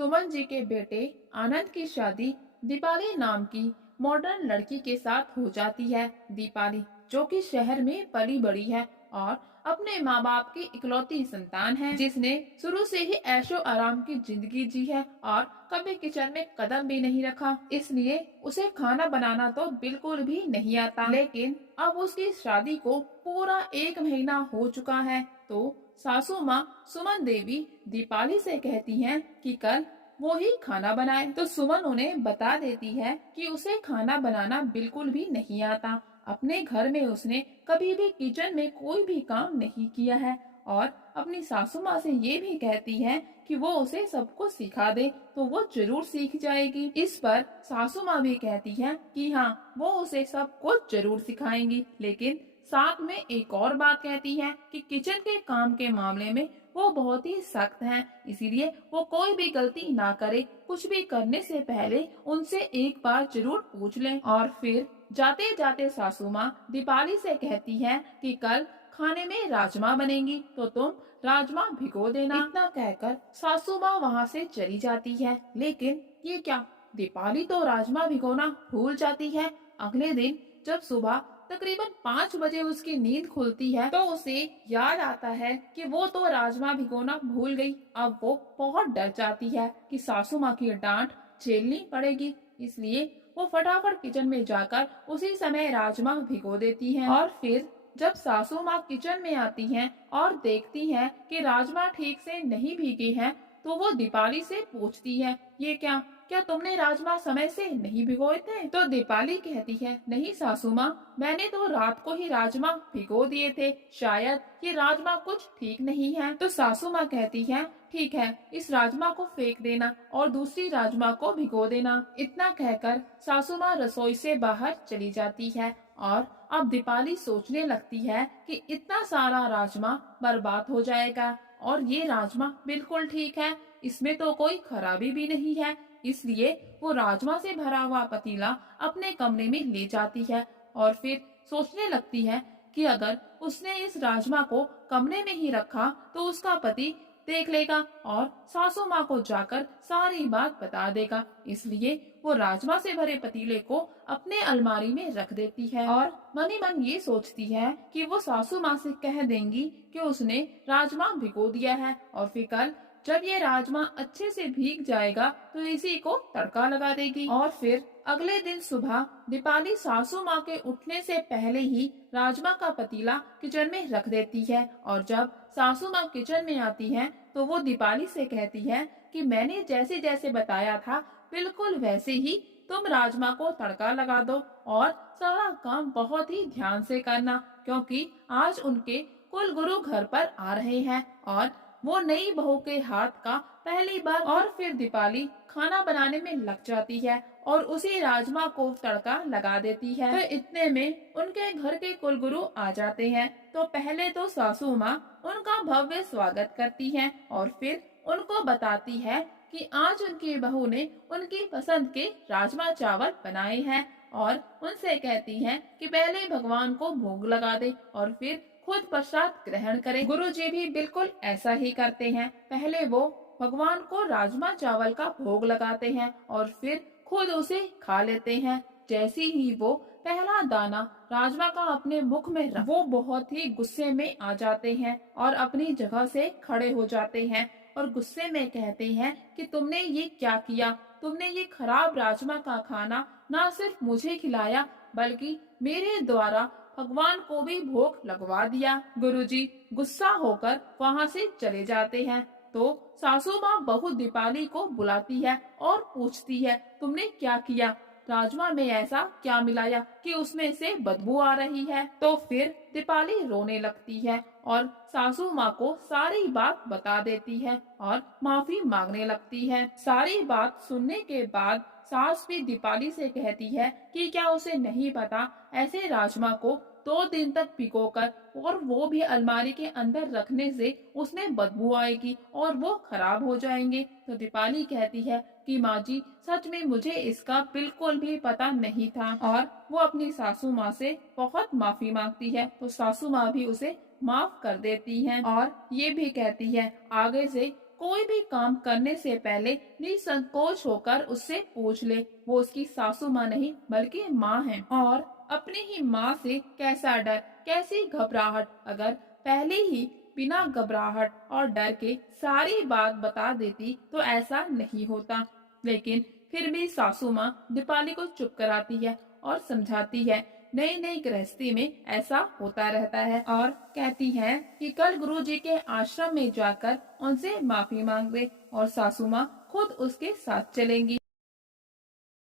सुमन जी के बेटे आनंद की शादी दीपाली नाम की मॉडर्न लड़की के साथ हो जाती है। दीपाली जो कि शहर में पली बड़ी है और अपने माँ बाप की इकलौती संतान है, जिसने शुरू से ही ऐशो आराम की जिंदगी जी है और कभी किचन में कदम भी नहीं रखा। इसलिए उसे खाना बनाना तो बिल्कुल भी नहीं आता। लेकिन अब उसकी शादी को पूरा 1 महीना हो चुका है, तो सासू माँ सुमन देवी दीपाली से कहती हैं कि कल वो ही खाना बनाए। तो सुमन उन्हें बता देती है कि उसे खाना बनाना बिल्कुल भी नहीं आता। अपने घर में उसने कभी भी किचन में कोई भी काम नहीं किया है और अपनी सासू माँ से ये भी कहती है कि वो उसे सब कुछ सिखा दे तो वो जरूर सीख जाएगी। इस पर सासू माँ भी कहती है कि हाँ, वो उसे सब कुछ जरूर सिखाएंगी, लेकिन साथ में एक और बात कहती है कि किचन के काम के मामले में वो बहुत ही सख्त हैं, इसीलिए वो कोई भी गलती ना करे। कुछ भी करने से पहले उनसे एक बार जरूर पूछ लें। और फिर जाते जाते सासू माँ दीपाली से कहती है कि कल खाने में राजमा बनेंगी तो तुम राजमा भिगो देना। इतना कहकर सासू माँ वहाँ से चली जाती है। लेकिन ये क्या, दीपाली तो राजमा भिगोना भूल जाती है। अगले दिन जब सुबह तकरीबन 5 बजे उसकी नींद खुलती है तो उसे याद आता है कि वो तो राजमा भिगोना भूल गई। अब वो बहुत डर जाती है कि सासू माँ की डांट झेलनी पड़ेगी, इसलिए वो फटाफट किचन में जाकर उसी समय राजमा भिगो देती है। और फिर जब सासू माँ किचन में आती हैं और देखती हैं कि राजमा ठीक से नहीं भीगे हैं, तो वो दीपाली से पूछती है, ये क्या क्या तुमने राजमा समय से नहीं भिगोए थे? तो दीपाली कहती है, नहीं सासू माँ, मैंने तो रात को ही राजमा भिगो दिए थे, शायद ये राजमा कुछ ठीक नहीं है। तो सासू माँ कहती है, ठीक है, इस राजमा को फेंक देना और दूसरी राजमा को भिगो देना। इतना कहकर सासू माँ रसोई से बाहर चली जाती है और अब दीपाली सोचने लगती है कि इतना सारा राजमा बर्बाद हो जाएगा और ये राजमा बिल्कुल ठीक है, इसमें तो कोई खराबी भी नहीं है। इसलिए वो राजमा से भरा हुआ पतीला अपने कमरे में ले जाती है और फिर सोचने लगती है कि अगर उसने इस राजमा को कमरे में ही रखा तो उसका पति देख लेगा और सासू माँ को जाकर सारी बात बता देगा। इसलिए वो राजमा से भरे पतीले को अपने अलमारी में रख देती है और मन ही मन ये सोचती है कि वो सासू माँ से कह देंगी कि उसने राजमा भिगो दिया है और फिर कल जब ये राजमा अच्छे से भीग जाएगा तो इसी को तड़का लगा देगी। और फिर अगले दिन सुबह दीपाली सासू माँ के उठने से पहले ही राजमा का पतीला किचन में रख देती है और जब सासू माँ किचन में आती हैं तो वो दीपाली से कहती है कि मैंने जैसे जैसे बताया था बिल्कुल वैसे ही तुम राजमा को तड़का लगा दो और सारा काम बहुत ही ध्यान से करना, क्योंकि आज उनके कुल गुरु घर पर आ रहे हैं और वो नई बहू के हाथ का पहली बार। और फिर दीपाली खाना बनाने में लग जाती है और उसी राजमा को तड़का लगा देती है। तो इतने में उनके घर के कुलगुरु आ जाते हैं। तो पहले तो सासू माँ उनका भव्य स्वागत करती है और फिर उनको बताती है कि आज उनकी बहू ने उनकी पसंद के राजमा चावल बनाए हैं और उनसे कहती हैं कि पहले भगवान को भोग लगा दे और फिर खुद प्रसाद ग्रहण करें। गुरुजी भी बिल्कुल ऐसा ही करते हैं। पहले वो भगवान को राजमा चावल का भोग लगाते हैं और फिर खुद उसे खा लेते हैं। जैसे ही वो पहला दाना राजमा का अपने मुख में रख, वो बहुत ही गुस्से में आ जाते हैं और अपनी जगह से खड़े हो जाते हैं और गुस्से में कहते हैं कि तुमने ये क्या किया, तुमने ये खराब राजमा का खाना न सिर्फ मुझे खिलाया बल्कि मेरे द्वारा भगवान को भी भोग लगवा दिया। गुरुजी गुस्सा होकर वहाँ से चले जाते हैं। तो सासू माँ बहू दीपाली को बुलाती है और पूछती है, तुमने क्या किया, राजमा में ऐसा क्या मिलाया कि उसमें से बदबू आ रही है? तो फिर दीपाली रोने लगती है और सासू माँ को सारी बात बता देती है और माफी मांगने लगती है। सारी बात सुनने के बाद सास भी दीपाली से कहती है कि क्या उसे नहीं पता ऐसे राजमा को 2 दिन तक भिगोकर और वो भी अलमारी के अंदर रखने से उसमें बदबू आएगी और वो खराब हो जाएंगे। तो दीपाली कहती है कि माँ जी, सच में मुझे इसका बिल्कुल भी पता नहीं था और वो अपनी सासू माँ से बहुत माफी मांगती है। तो सासू माँ भी उसे माफ कर देती हैं और ये भी कहती है आगे से कोई भी काम करने से पहले निसंकोच होकर उससे पूछ ले। वो उसकी सासू माँ नहीं बल्कि माँ है, और अपनी ही माँ से कैसा डर, कैसी घबराहट। अगर पहले ही बिना घबराहट और डर के सारी बात बता देती तो ऐसा नहीं होता। लेकिन फिर भी सासू माँ दीपाली को चुप कराती है और समझाती है। नई नई गृहस्थी में ऐसा होता रहता है, और कहती है कि कल गुरुजी के आश्रम में जाकर उनसे माफी मांग दे और सासू माँ खुद उसके साथ चलेंगी।